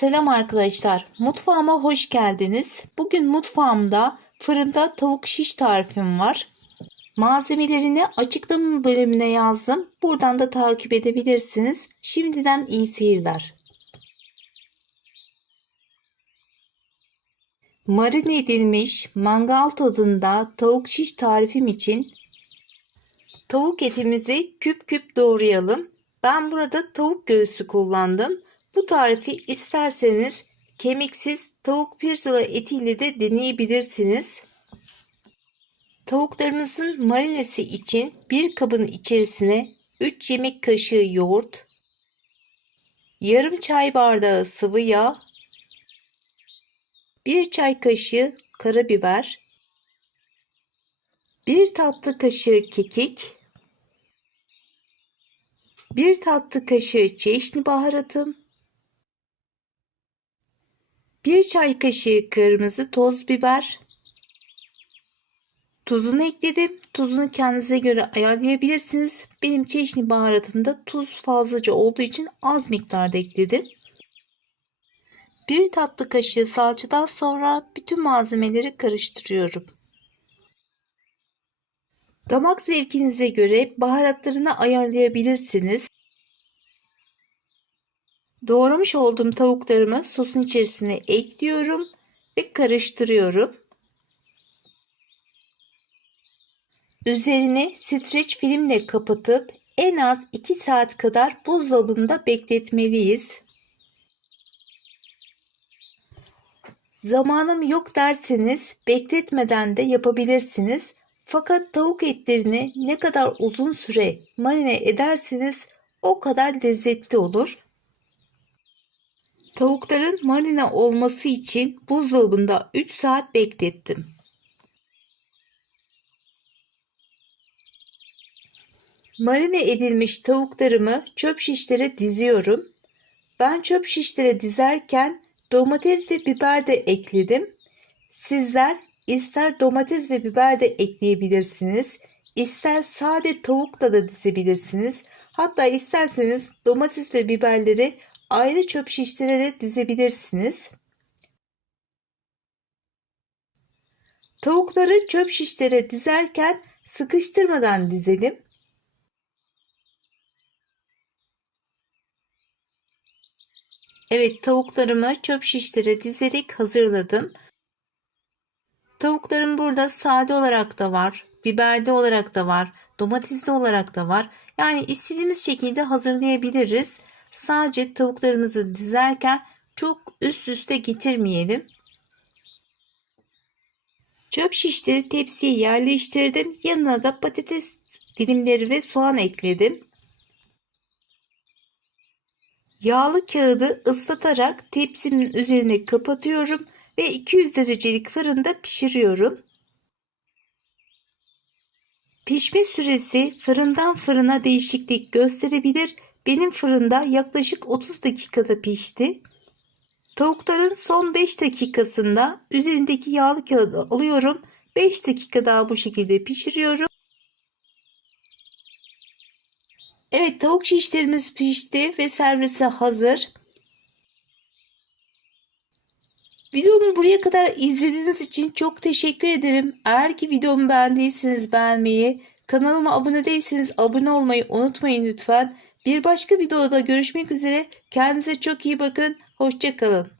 Selam arkadaşlar. Mutfağıma hoş geldiniz. Bugün mutfağımda fırında tavuk şiş tarifim var. Malzemelerini açıklama bölümüne yazdım. Buradan da takip edebilirsiniz. Şimdiden iyi seyirler. Marine edilmiş mangal tadında tavuk şiş tarifim için tavuk etimizi küp küp doğrayalım. Ben burada tavuk göğsü kullandım. Bu tarifi isterseniz kemiksiz tavuk pirzola etiyle de deneyebilirsiniz. Tavuklarımızın marinesi için bir kabın içerisine 3 yemek kaşığı yoğurt, yarım çay bardağı sıvı yağ, 1 çay kaşığı karabiber, 1 tatlı kaşığı kekik, 1 tatlı kaşığı çeşni baharatım, 1 çay kaşığı kırmızı toz biber, tuzunu ekledim. Tuzunu kendinize göre ayarlayabilirsiniz. Benim çeşni baharatımda tuz fazlaca olduğu için az miktarda ekledim. 1 tatlı kaşığı salçadan sonra bütün malzemeleri karıştırıyorum. Damak zevkinize göre baharatlarını ayarlayabilirsiniz. Doğramış olduğum tavuklarımı sosun içerisine ekliyorum ve karıştırıyorum. Üzerine streç filmle kapatıp en az 2 saat kadar buzdolabında bekletmeliyiz. Zamanım yok derseniz bekletmeden de yapabilirsiniz. Fakat tavuk etlerini ne kadar uzun süre marine ederseniz o kadar lezzetli olur. Tavukların marine olması için buzdolabında 3 saat beklettim. Marine edilmiş tavuklarımı çöp şişlere diziyorum. Ben çöp şişlere dizerken domates ve biber de ekledim. Sizler ister domates ve biber de ekleyebilirsiniz. İster sade tavukla da dizebilirsiniz. Hatta isterseniz domates ve biberleri ayrı çöp şişlere de dizebilirsiniz. Tavukları çöp şişlere dizerken sıkıştırmadan dizelim. Evet tavuklarımı çöp şişlere dizerek hazırladım. Tavuklarım burada sade olarak da var, biberli olarak da var, domatesli olarak da var. Yani istediğimiz şekilde hazırlayabiliriz. Sadece tavuklarımızı dizerken çok üst üste getirmeyelim. Çöp şişleri tepsiye yerleştirdim. Yanına da patates dilimleri ve soğan ekledim. Yağlı kağıdı ıslatarak tepsimin üzerine kapatıyorum ve 200 derecelik fırında pişiriyorum. Pişme süresi fırından fırına değişiklik gösterebilir. Benim fırında yaklaşık 30 dakikada pişti. Tavukların son 5 dakikasında üzerindeki yağlı kağıdı alıyorum. 5 dakika daha bu şekilde pişiriyorum. Evet tavuk şişlerimiz pişti ve servise hazır. Videomu buraya kadar izlediğiniz için çok teşekkür ederim. Eğer ki videomu beğendiyseniz beğenmeyi, kanalıma abone değilseniz abone olmayı unutmayın lütfen. Bir başka videoda görüşmek üzere. Kendinize çok iyi bakın. Hoşçakalın.